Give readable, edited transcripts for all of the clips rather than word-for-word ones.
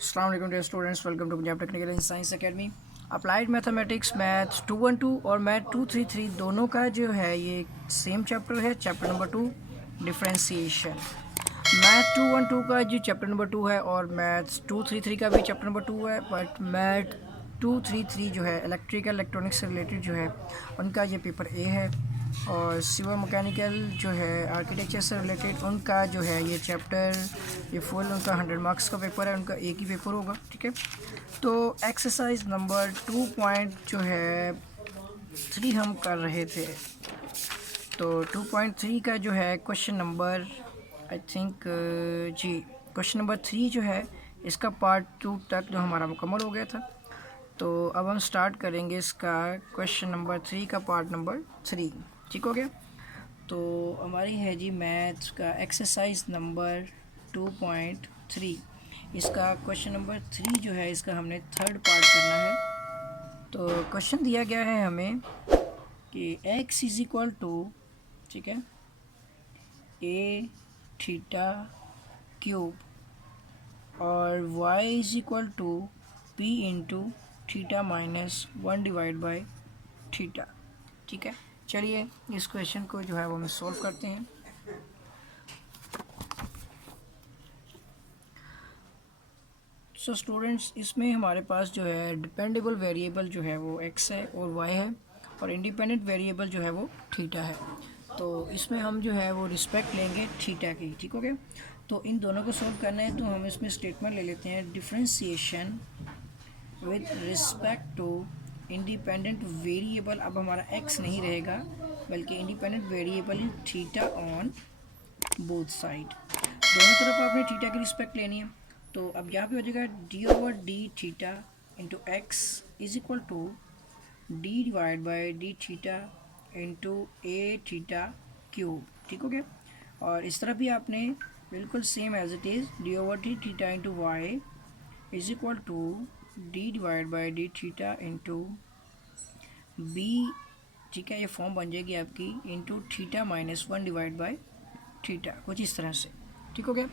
अस्सलाम वालेकुम dear students, welcome to Punjab technical and science academy. Applied mathematics math 212 और math 233 दोनों का जो है ये सेम चैप्टर है, चैप्टर नंबर 2 डिफरेंशिएशन। मैथ 212 का जो चैप्टर नंबर 2 है और मैथ 233 का भी चैप्टर नंबर 2 है, बट मैथ 233 जो है इलेक्ट्रिकल इलेक्ट्रॉनिक्स से रिलेटेड जो है उनका ये पेपर ए है, और सिविल मैकेनिकल जो है आर्किटेक्चर से रिलेटेड उनका जो है ये चैप्टर, ये फुल उनका 100 मार्क्स का पेपर है, उनका एक ही पेपर होगा। ठीक है, तो एक्सरसाइज नंबर 2 पॉइंट जो है 3 हम कर रहे थे। तो 2.3 का जो है क्वेश्चन नंबर आई थिंक जी क्वेश्चन नंबर 3 जो है इसका पार्ट 2 तक जो हमारा मुकम्मल हो गया था। तो अब हम स्टार्ट करेंगे इसका क्वेश्चन नंबर 3 का पार्ट नंबर 3। ठीक हो गया। तो हमारी है जी मैथ्स का एक्सरसाइज नंबर 2.3, इसका क्वेश्चन नंबर 3 जो है इसका हमने थर्ड पार्ट करना है। तो क्वेश्चन दिया गया है हमें कि x इज इक्वल टू, ठीक है, a थीटा क्यूब और y is equal to p into theta minus 1 divide by theta. ठीक है, चलिए इस क्वेश्चन को जो है वो हम सॉल्व करते हैं। सो स्टूडेंट्स, इसमें हमारे पास जो है डिपेंडेबल वेरिएबल जो है वो x है और y है, और इंडिपेंडेंट वेरिएबल जो है वो थीटा है। तो इसमें हम जो है वो रिस्पेक्ट लेंगे थीटा की। ठीक हो गया। तो इन दोनों को सॉल्व करना है, तो हम इसमें स्टेटमेंट ले लेते हैं, differentiation with respect to independent variable. अब हमारा x नहीं रहेगा बल्कि independent variable theta on both side. दोनों तरफ आपने थीटा की रिस्पेक्ट लेनी है। तो अब यहाँ पे हो जाएगा d over D theta into x is equal to d divide by D theta into a theta cube. ठीक हो गया। और इस तरफ भी आपने बिल्कुल same as it is d over D theta into y is equal to d divide by D theta into b. ठीक है, ये फॉर्म बन जाएगी आपकी into theta minus 1 divide by theta, कुछ इस तरह से। ठीक हो गया।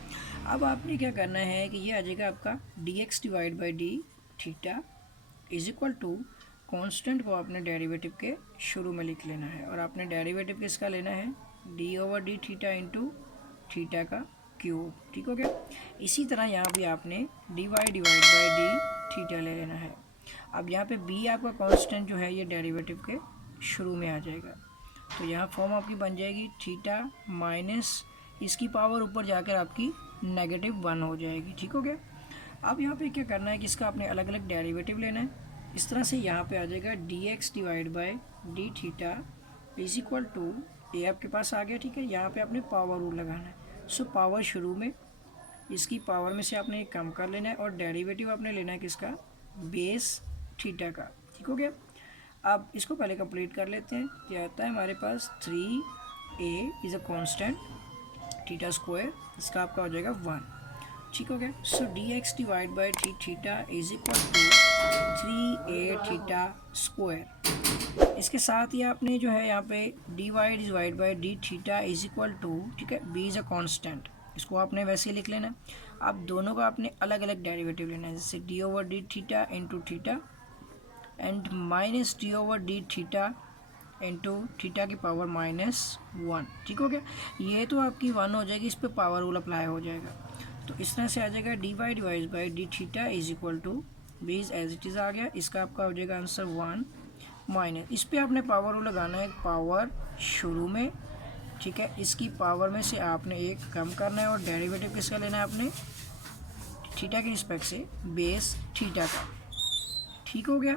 अब आपने क्या करना है कि ये आ जाएगा आपका d x divide by D theta is equal to constant को आपने डेरिवेटिव के शुरू में लिख लेना है, और आपने डेरिवेटिव किसका लेना है, d over D theta into theta का क्यूब। ठीक हो गया। इसी तरह यहाँ भी आपने d Y divide by D theta ले लेना है। अब यहाँ पे बी आपका कांस्टेंट जो है ये डेरिवेटिव के शुरू में आ जाएगा। तो यहाँ फॉर्म आपकी बन जाएगी थीटा माइनस इसकी पावर ऊपर जाकर आपकी -1 हो जाएगी। ठीक हो गया। अब यहाँ पे क्या करना है कि इसका आपने अलग अलग डेरिवेटिव लेना है। इस तरह से यहाँ पे आ जाएगा D x divide by D theta is equal to A आपके पास आ गया। ठीक है, यहाँ पे आपने पावर रूल लगाना है। सो पावर शुरू में इसकी पावर में से आपने एक कम कर लेना है, और डेरिवेटिव आपने लेना है किसका, बेस थीटा का। ठीक हो गया। अब इसको पहले कंप्लीट कर लेते हैं। क्या आता है हमारे पास 3a is a constant theta square, इसका आपका हो जाएगा 1। ठीक हो गया। So D x divide by D theta is equal to 3a theta square. इसके साथ ही आपने जो है यहाँ पे D Y divide by D theta is equal to, ठीक है, बी इज़ अ कॉन्स्टेंट, इसको आपने वैसे ही लिख लेना। अब दोनों का आपने अलग अलग डेरिवेटिव लेना है, जैसे D over D theta into theta and minus D over D theta into theta की पावर -1। ठीक हो गया। ये तो आपकी 1 हो जाएगी, इस पर पावर रूल अप्लाई हो जाएगा। तो इस तरह से आ जाएगा D Y divide by D theta is equal to base as it is आ गया, इसका आपका हो जाएगा आंसर 1 माइनस, इस पर आपने पावर रूल लगाना है पावर शुरू में। ठीक है, इसकी पावर में से आपने एक कम करना है, और डेरिवेटिव किसका लेना है आपने, थीटा की रिस्पेक्ट से बेस थीटा का। ठीक हो गया।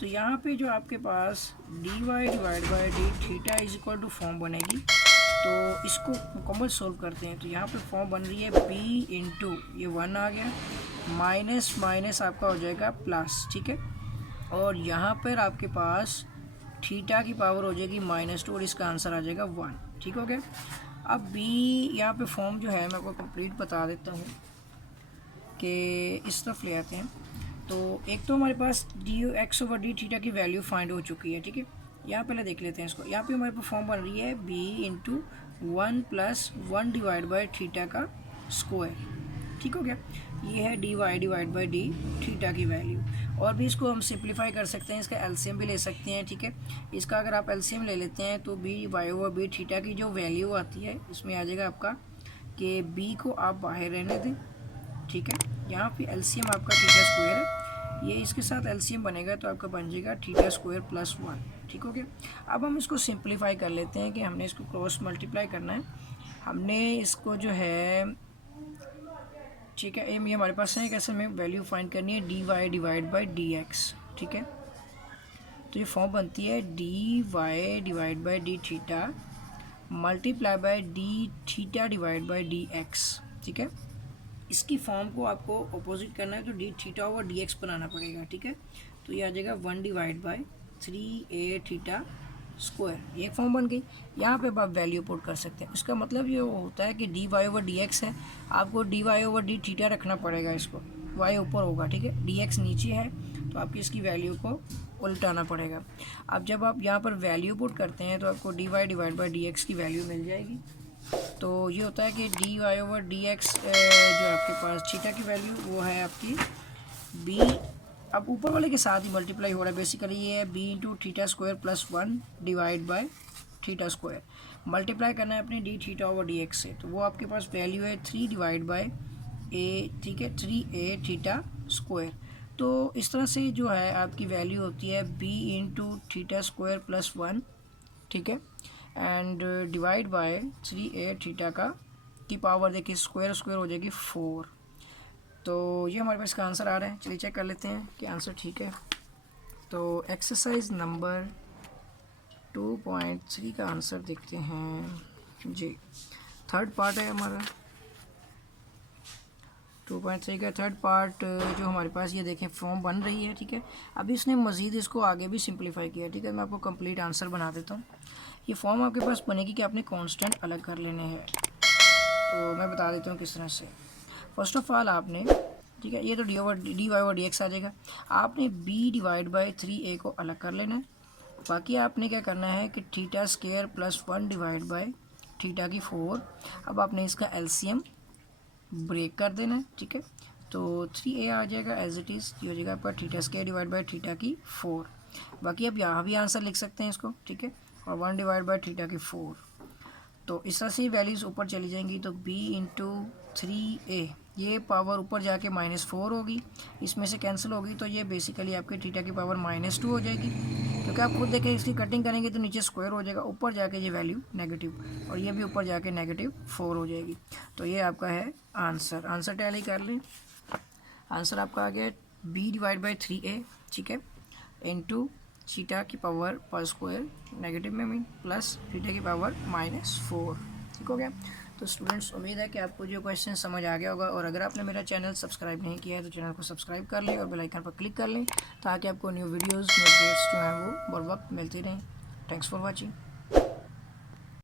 तो यहाँ पे जो आपके पास D Y divide by D theta is equal to form बनेगी। तो इसको मुकम्मल सोल्व करते हैं। तो यहाँ पे फॉर्म बन रही है बी इंटू, ये 1 आ गया, माइनस माइनस आपका हो जाएगा प्लस। ठीक है, और यहाँ पर आपके पास थीटा की पावर हो जाएगी -2, और इसका आंसर आ जाएगा 1। ठीक हो गया। अब बी यहाँ पे फॉर्म जो है मैं आपको कंप्लीट बता देता हूँ कि इस तरफ ले आते हैं। तो एक तो हमारे पास D X over D theta की वैल्यू फाइंड हो चुकी है। ठीक है, यहाँ पहले देख लेते हैं इसको। यहाँ पे हमारे पास फॉर्म बन रही है b into 1 + 1 divide by theta का स्क्वायर। ठीक हो गया। ये है dy divide by D theta की वैल्यू। और भी इसको हम सिंप्लीफाई कर सकते हैं, इसका एलसीएम भी ले सकते हैं, ठीक है। इसका अगर आप एलसीएम ले लेते हैं तो b y over b theta की जो वैल्यू आती है इसमें आ जाएगा आपका कि बी को आप बाहर रहने दें, ठीक है। यहाँ पे एलसीएम आपका थीटा स्क्वायर है, ये इसके साथ एलसीएम बनेगा तो आपका बन जाएगा थीटा स्क्वायर प्लस 1, ठीक हो गया। अब हम इसको सिंप्लीफाई कर लेते हैं कि हमने इसको क्रॉस मल्टीप्लाई करना है। हमने इसको जो है, ठीक है, ये हमारे पास है, कैसे में वैल्यू फाइंड करनी है d Y divide by d x, ठीक है। तो ये फॉर्म बनती है d Y divide by D theta multiply by D theta divide by d x, ठीक है। इसकी फॉर्म को आपको अपोजिट करना है तो D theta over D X बनाना पड़ेगा, ठीक है। तो ये आ जाएगा 1 divide by 3a theta square, ये फॉर्म बन गई। यहाँ पे आप वैल्यू पुट कर सकते हैं। इसका मतलब ये होता है कि d Y over D x है, आपको d Y over D theta रखना पड़ेगा, इसको वाई ऊपर होगा, ठीक है, डी एक्स नीचे है तो आपकी इसकी वैल्यू को उल्टाना पड़ेगा। अब जब आप यहाँ पर वैल्यू पुट करते हैं तो आपको d Y divide by d x की वैल्यू मिल जाएगी। तो ये होता है कि d Y over D x जो आपके पास थीटा की वैल्यू वो है आपकी बी, अब ऊपर वाले के साथ ही मल्टीप्लाई हो रहा है, बेसिकली ये है b into theta square plus 1 divide by theta square. Multiply करना है अपने d theta over D x से, तो वो आपके पास वैल्यू है 3 डिवाइड बाय ए, ठीक है, 3a थीटा स्क्वायर। तो इस तरह से जो है आपकी वैल्यू होती है b into theta square plus 1, ठीक है, and divide by 3a theta का की पावर देखिए स्क्वायर स्क्वायर हो जाएगी 4। तो ये हमारे पास का आंसर आ रहा है। चलिए चेक कर लेते हैं कि आंसर ठीक है। तो एक्सरसाइज नंबर 2.3 का आंसर देखते हैं जी। थर्ड पार्ट है हमारा 2.3 का थर्ड पार्ट जो हमारे पास, ये देखें फॉर्म बन रही है, ठीक है। अभी इसने मज़ीद इसको आगे भी सिंप्लीफाई किया, ठीक है। मैं आपको कंप्लीट आंसर बना देता हूँ। ये फॉर्म आपके पास बनेगी कि आपने कांस्टेंट अलग कर लेने हैं, तो मैं बता देता हूँ किस तरह से। फर्स्ट ऑफ ऑल आपने, ठीक है, ये तो D Y over D X आ जाएगा। आपने बी डिवाइड बाई 3a को अलग कर लेना है। बाकी आपने क्या करना है कि theta square plus 1 divide by theta की 4। अब आपने इसका एलसीएम ब्रेक कर देना है, ठीक है। तो 3a आ जाएगा एज इट इज़, ये हो जाएगा आपका theta square divide by theta की 4। बाकी आप यहाँ भी आंसर लिख सकते हैं इसको, ठीक है, और 1 डिवाइड बाई थीटा की 4। तो इस तरह से वैल्यूज़ ऊपर चली जाएंगी। तो b इंटू 3a, ये पावर ऊपर जाके -4 होगी, इसमें से कैंसिल होगी, तो ये बेसिकली आपके थीटा की पावर -2 हो जाएगी, क्योंकि आप खुद देखें इसकी कटिंग करेंगे तो नीचे स्क्वायर हो जाएगा, ऊपर जाके ये वैल्यू नेगेटिव, और ये भी ऊपर जाके -4 हो जाएगी। तो ये आपका है आंसर। आंसर टैली कर लें। आंसर आपका आ गया b डिवाइड बाई 3a, ठीक है, इंटू थीटा की पावर पर स्क्वायर नेगेटिव में मीन प्लस थीटा की पावर -4, ठीक हो गया। तो स्टूडेंट्स, उम्मीद है कि आपको जो क्वेश्चन समझ आ गया होगा, और अगर आपने मेरा चैनल सब्सक्राइब नहीं किया है तो चैनल को सब्सक्राइब कर लें और बेल आइकन पर क्लिक कर लें, ताकि आपको न्यू वीडियोस न्यू अपडेट्स जो हैं वो बर वक्त मिलती रहें। Thanks for watching.